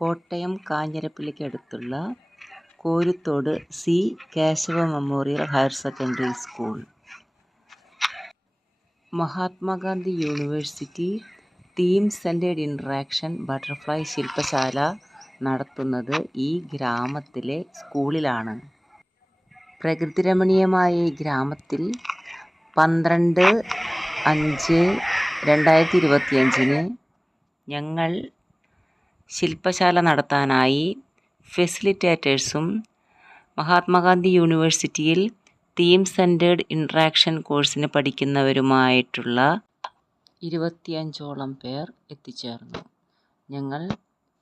കോട്ടയം കാഞ്ഞിരപ്പള്ളിക്കടുത്തുള്ള Koruthode C Keshava memorial higher secondary school. Mahatma Gandhi university theme centred interaction butterfly ശില്പശാല നടത്തുന്നത് ഈ ഗ്രാമത്തിലെ സ്കൂളിലാണ്. പ്രകൃതിരമണീയമായ ഈ ഗ്രാമത്തിൽ 12/5/2025 ഞങ്ങൾ ശില്പശാല നടത്താനായി ഫെസിലിറ്റേറ്റേഴ്സും മഹാത്മാഗാന്ധി യൂണിവേഴ്സിറ്റിയിൽ തീം സെൻറ്റേഡ് ഇൻട്രാക്ഷൻ കോഴ്സിന് പഠിക്കുന്നവരുമായിട്ടുള്ള 25ഓളം പേർ എത്തിച്ചേർന്നു. ഞങ്ങൾ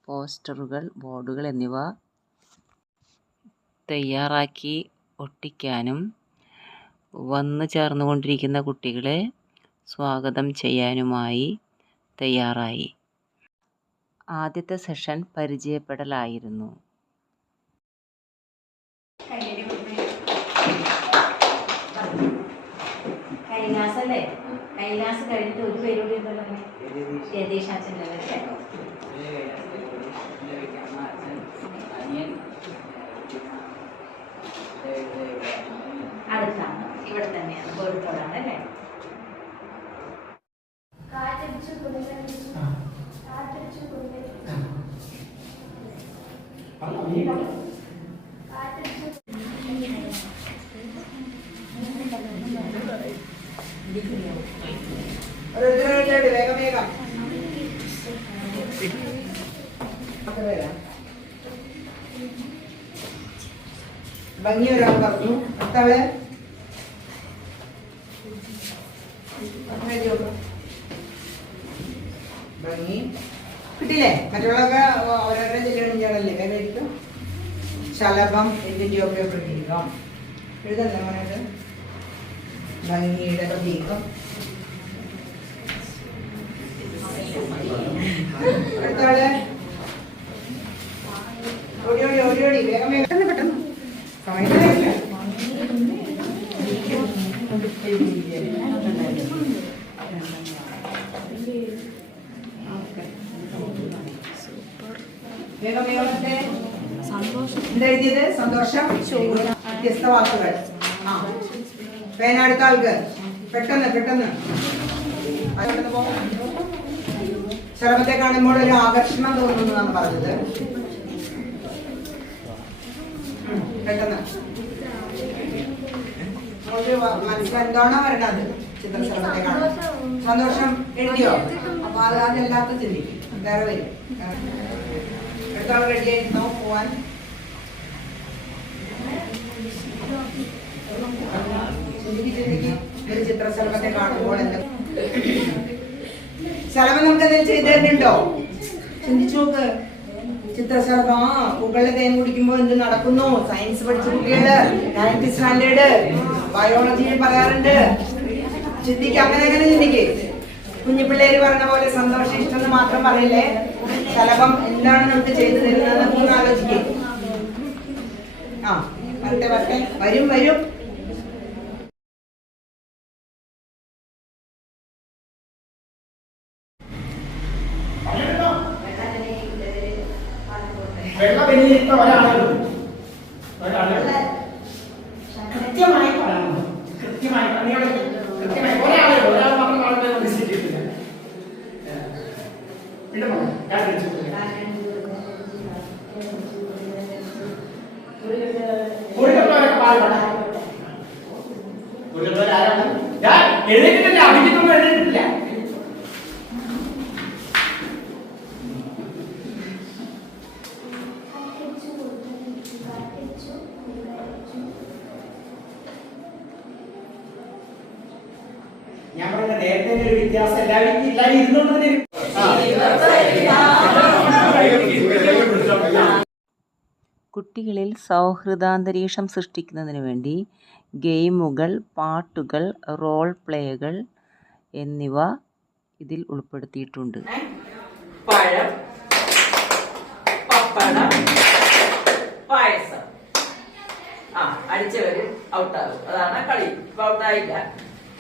പോസ്റ്ററുകൾ, ബോർഡുകൾ എന്നിവ തയ്യാറാക്കി ഒട്ടിക്കാനും വന്നു ചേർന്നുകൊണ്ടിരിക്കുന്ന കുട്ടികളെ സ്വാഗതം ചെയ്യാനുമായി തയ്യാറായി. ആദ്യത്തെ സെഷൻ പരിചയപ്പെടലായിരുന്നു. കൈലാസല്ലേ? കൈലാസ് കഴിഞ്ഞിട്ട് ഒരു പേരോട് രതീഷാച്ചൻ്റെ അടുത്താണ്, ഇവിടെ തന്നെയാണ്, കോഴിക്കോടാണ് അല്ലേ? ഭംഗി ഒരാൾ പറഞ്ഞു. ഭർത്താവ് ഭംഗി കിട്ടില്ലേ? മറ്റുള്ളതൊക്കെ അവരവരുടെ ജില്ലകളിലെ വേഗം. ശലഭം എന്തിൻ്റെയോ പ്രതീകം എഴുതല്ലേ മോനായിട്ട്? ഭംഗിയുടെ പ്രതീകം. അടുത്താള് ഓടി ഓടി ഓടി ഓടി വേഗം വേഗം പെട്ടെന്ന് സമയത്തില്ല. വേഗം വേഗത്തെ എന്താ എഴുതിയത്? സന്തോഷം, വ്യത്യസ്ത വാക്കുകൾ. പേന അടുത്ത ആൾക്ക് പെട്ടെന്ന് പെട്ടെന്ന് ശലഭത്തെ കാണുമ്പോൾ ഒരു ആകർഷണം തോന്നുന്നു എന്നാണ് പറഞ്ഞത്. പെട്ടെന്ന് മനസ്സിലെന്താണോ വരണത് ചിത്രശലഭത്തെ കാണും. സന്തോഷം എഴുതിയോ? അപ്പൊ അതല്ലാത്ത ചിന്തിക്കും, വേറെ വരും. അടുത്താൾ റെഡി ആയിരുന്നോ പോവാൻ? ചിന്തിക്ക്. ഒരു ചിത്രശലഭത്തെ കാണുമ്പോൾ എന്താ ശലഭം നമുക്ക് എന്തെങ്കിലും ചെയ്തു തരുന്നുണ്ടോ? ചിന്തിച്ചു നോക്ക്. ചിത്രശലഭം പൂക്കളിലെ തേൻ കുടിക്കുമ്പോൾ എന്ത് നടക്കുന്നു? സയൻസ് പഠിച്ച കുട്ടികള് 9th സ്റ്റാൻഡേർഡ് ബയോളജിയിൽ പറയാറുണ്ട്. ചിന്തിക്ക്, അങ്ങനെ ചിന്തിക്ക്. കുഞ്ഞിപ്പിള്ളേര് പറഞ്ഞ പോലെ സന്തോഷം ഇഷ്ടമെന്ന് മാത്രം പറയില്ലേ. ശലഭം എന്താണ് നമുക്ക് ചെയ്തു തരുന്നത് ഒന്ന് ആലോചിക്കേ. വരട്ടെ വരട്ടെ, വരും വരും. വെള്ളമെനിയിട്ട ഒരാളുകൾ കൃത്യമായി പറയണം. കൃത്യമായി ഒരാൾ മാത്രം ആളുകളെ വിസിറ്റ് ചെയ്തില്ല. എഴുതിയിട്ടില്ല, അഭിജിത്തൊന്നും എഴുതിയിട്ടില്ല. ഞാൻ പറയുന്ന നേരത്തെ ഒരു വ്യത്യാസം എല്ലാവരും ഇരുന്നോണ്ട് കുട്ടികളിൽ സൗഹൃദാന്തരീക്ഷം സൃഷ്ടിക്കുന്നതിന് വേണ്ടി ഗെയിമുകൾ, പാട്ടുകൾ, റോൾ പ്ലേകൾ എന്നിവ ഇതിൽ ഉൾപ്പെടുത്തിയിട്ടുണ്ട്. പഴം, പപ്പടം, പായസം. അടിച്ചവര് ഔട്ടാകും, അതാണ് കളി. ഇപ്പൊ ഔട്ടായില്ല,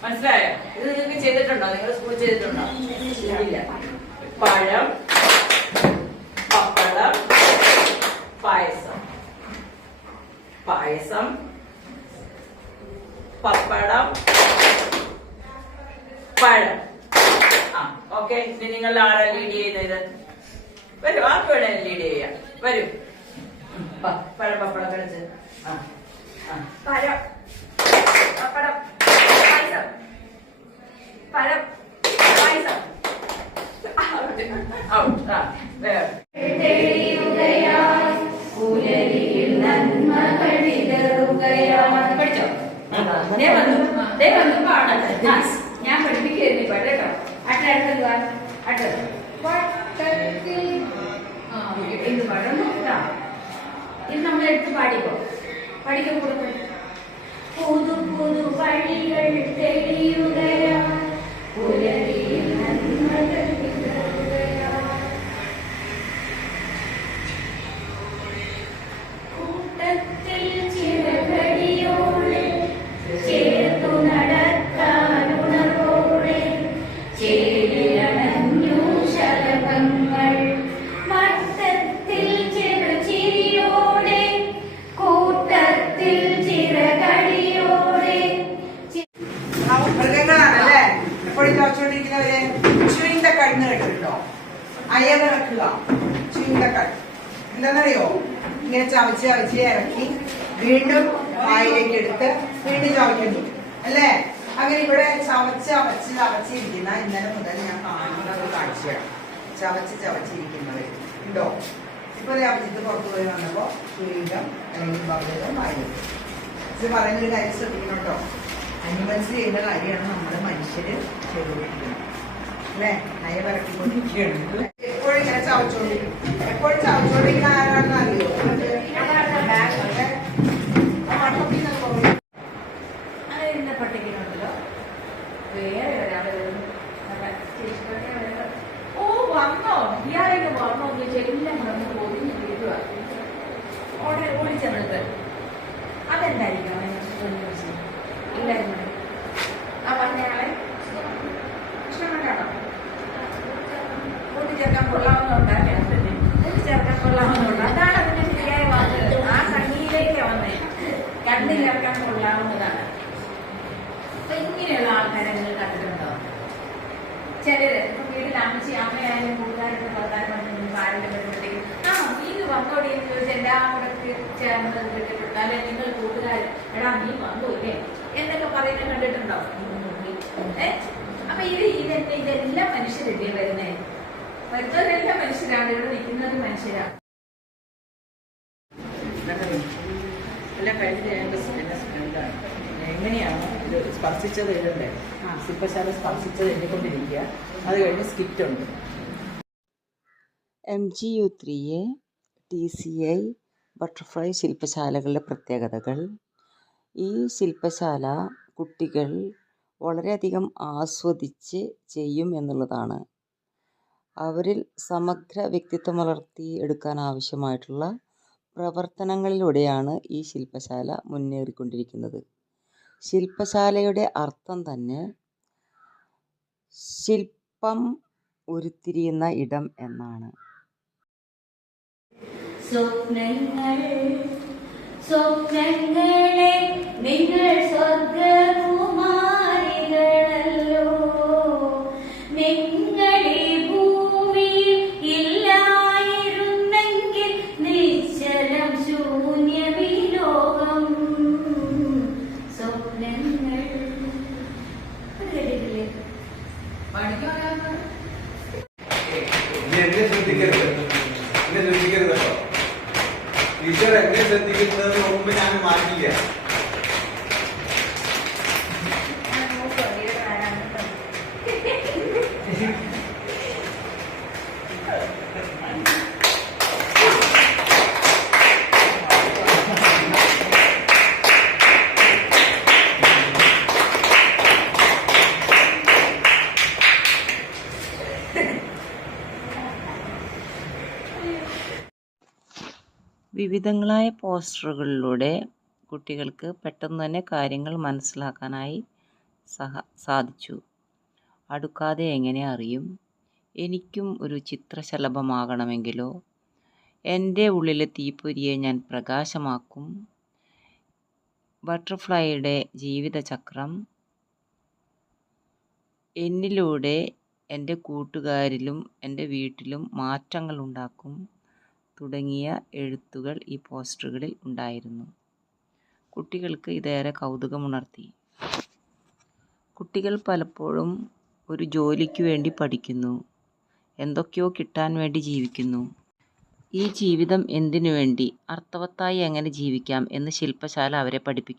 മനസ്സിലായോ? ഇത് നിങ്ങൾക്ക് ചെയ്തിട്ടുണ്ടോ? നിങ്ങൾ സ്കൂളിൽ ചെയ്തിട്ടുണ്ടോ? ഇല്ല. പഴം, പപ്പടം, വരൂ, ആർക്ക് വേണേലും ലീഡ് ചെയ്യാം. വരൂ, പഴം പപ്പടം കളിച്ച്. പഴം പപ്പടം പായസം, പഴം പായസം. പഠിച്ചോ? ഞാൻ പഠിപ്പിക്കുന്നു പാട്ട് കേട്ടോ. അടുത്തത് എന്ത് പാടും? ഇത് നമ്മളെടുത്ത് പാടിക്കോ. പഠിക്കാൻ കൊടുക്കും. പുതു പുതു വഴികൾ തെളിയുകയാ, പുലരിയിൽ നന്മകൾ വിതറുകയാ. കൂട്ടത്തിൽ ചിറകടിയോടെ ചേർത്തു നടക്കാനുണർവോടെ ചേരിലണഞ്ഞു ശലഭങ്ങൾ. മട്ടത്തിൽ ചെറുചിരിയോടെ കൂട്ടത്തിൽ ചിറകടിയോടെ. മൃഗങ്ങളാണല്ലേ എപ്പോഴും ചോദിച്ചുകൊണ്ടിരിക്കുന്നവര്. ചുയിന്തക്കട് എന്ന് കേട്ടിട്ടുണ്ടോ? അയവിറക്കുക. ചുയിന്തക്കട് എന്താണെന്നറിയോ? ഇങ്ങനെ ചവച്ച് ചവച്ച് ഇറക്കി വീണ്ടും വായിലേക്ക് എടുത്ത് വീണ്ടും ചവയ്ക്കുന്നു അല്ലേ? അങ്ങനെ ഇവിടെ ചവച്ചിരിക്കുന്ന ഇന്നലെ മുതൽ ഞാൻ കാണുന്ന ഒരു കാഴ്ചയാണ്. ചവച്ചിരിക്കുന്നവർ ഉണ്ടോ? ഇപ്പൊ അഭിജിത്ത് പുറത്തു പോയി വന്നപ്പോ ചുയിന്തം അല്ലെങ്കിൽ ബബിളും വായിക്കും. ഇത് പറയുന്നൊരു കാര്യം ശ്രദ്ധിക്കണം കേട്ടോ. അനിമൽസ് ചെയ്യുന്ന കാര്യമാണ് നമ്മള് മനുഷ്യര് ചെയ്തുകൊണ്ടിരിക്കുന്നത് അല്ലെ? നയവിറക്കിക്കൊണ്ടിരിക്കുകയാണ്. എപ്പോഴും ഇങ്ങനെ ചവച്ചോണ്ടിരിക്കും. എപ്പോഴും ചവച്ചോണ്ടിരിക്കുന്ന ആരാണെന്ന് അറിയോ? അങ്ങനെ ഇരുന്ന പട്ടിക്കുണ്ടല്ലോ വേറെ ഒരാള് ഓ വന്നോ, ഇയാളേക്ക് വന്നോ എന്ന് ചോദിച്ചാൽ എല്ലാം വന്ന് പൊതിഞ്ഞ് വീഴുക. ഓടിച്ചെന്നിട്ട് അതെന്തായിരിക്കും എല്ലാവരും ആ പറഞ്ഞയാളെ ഇഷ്ടപ്പെട്ടാണോ? കൂട്ടിച്ചേർക്കാൻ കൊള്ളാവുന്നുണ്ടാക്കി കൂട്ടിച്ചേർക്കാൻ കൊള്ളാവുന്നുണ്ട്. അതാണ് അതിന്റെ ശരിയായ വാക്ക്. ആ കണ്ണിയിലേക്ക് വന്നേ കണ്ണിൽ ചേർക്കാൻ കൊള്ളാവുന്നതാണ്. അപ്പൊ ഇങ്ങനെയുള്ള ആൾക്കാരെ നിങ്ങൾ കണ്ടിട്ടുണ്ടോ? ചിലര് ഇപ്പൊ വീട്ടിൽ അമ്മയായാലും കൂട്ടുകാരൊക്കെ ഭർത്താരം പാരന്റെ വരുമ്പോഴത്തേക്കും നീ വന്നോടി എന്ന് ചോദിച്ചാൽ എല്ലാം കൂടെ ചേർന്ന് കിട്ടപ്പെട്ടാലേ നിങ്ങൾ കൂട്ടുകാർ എടാ നീ വന്നോല്ലേ എന്നൊക്കെ പറയുന്നത് കണ്ടിട്ടുണ്ടോ? അപ്പൊ ഇതെല്ലാം മനുഷ്യരല്ലേ വരുന്നേ? വരുന്നവരെല്ലാം മനുഷ്യരാണ്. ഇവിടെ നിൽക്കുന്നത് മനുഷ്യരാണ്. എല്ലാം കഴിഞ്ഞ് എന്റെ സ്മെല്ലാണ്. എങ്ങനെയാണ് ഇത് സ്പർശിച്ചത്? എഴുതണ്ടേ? ശില്പശാല സ്പർശിച്ചത് എഴുതിക്കൊണ്ടിരിക്കുക. അത് കഴിഞ്ഞ് സ്കിറ്റ് ഉണ്ട്. MGU3A TCI ബട്ടർഫ്ലൈ ശില്പശാലകളുടെ പ്രത്യേകതകൾ. ഈ ശില്പശാല കുട്ടികൾ വളരെയധികം ആസ്വദിച്ച് ചെയ്യും എന്നുള്ളതാണ്. അവരിൽ സമഗ്ര വ്യക്തിത്വം വളർത്തി എടുക്കാൻ ആവശ്യമായിട്ടുള്ള പ്രവർത്തനങ്ങളിലൂടെയാണ് ഈ ശില്പശാല മുന്നേറിക്കൊണ്ടിരിക്കുന്നത്. ശില്പശാലയുടെ അർത്ഥം തന്നെ ശില്പം ഉരുത്തിരിയുന്ന ഇടം എന്നാണ്. സ്വപ്നങ്ങളെ നിങ്ങൾ സ്വർഗകുമാരികളല്ലോ. നിങ്ങളെ ഭൂമിയിൽ ഇല്ലായിരുന്നെങ്കിൽ നിശ്ചലം ശൂന്യമീ ലോകം. സ്വപ്നങ്ങൾ കേട്ടിട്ടില്ലേ? ടീച്ചർ എന്നെ ശ്രദ്ധിക്കുന്നതിന് മുമ്പ് ഞാൻ മാറ്റില്ല. വിവിധങ്ങളായ പോസ്റ്ററുകളിലൂടെ കുട്ടികൾക്ക് പെട്ടെന്ന് തന്നെ കാര്യങ്ങൾ മനസ്സിലാക്കാനായി സാധിച്ചു. അടുക്കാതെ എങ്ങനെ അറിയും? എനിക്കും ഒരു ചിത്രശലഭമാകണമെങ്കിലോ? എൻ്റെ ഉള്ളിലെ തീപ്പൊരിയെ ഞാൻ പ്രകാശമാക്കും. ബട്ടർഫ്ലൈയുടെ ജീവിതചക്രം എന്നിലൂടെ എൻ്റെ കൂട്ടുകാരിലും എൻ്റെ വീട്ടിലും മാറ്റങ്ങൾ ഉണ്ടാക്കും തുടങ്ങിയ എഴുത്തുകൾ ഈ പോസ്റ്ററുകളിൽ ഉണ്ടായിരുന്നു. കുട്ടികൾക്ക് ഇതേറെ കൗതുകമുണർത്തി. കുട്ടികൾ പലപ്പോഴും ഒരു ജോലിക്ക് വേണ്ടി പഠിക്കുന്നു, എന്തൊക്കെയോ കിട്ടാൻ വേണ്ടി ജീവിക്കുന്നു. ഈ ജീവിതം എന്തിനു വേണ്ടി, അർത്ഥവത്തായി എങ്ങനെ ജീവിക്കാം എന്ന് ശില്പശാല അവരെ പഠിപ്പിക്കുന്നു.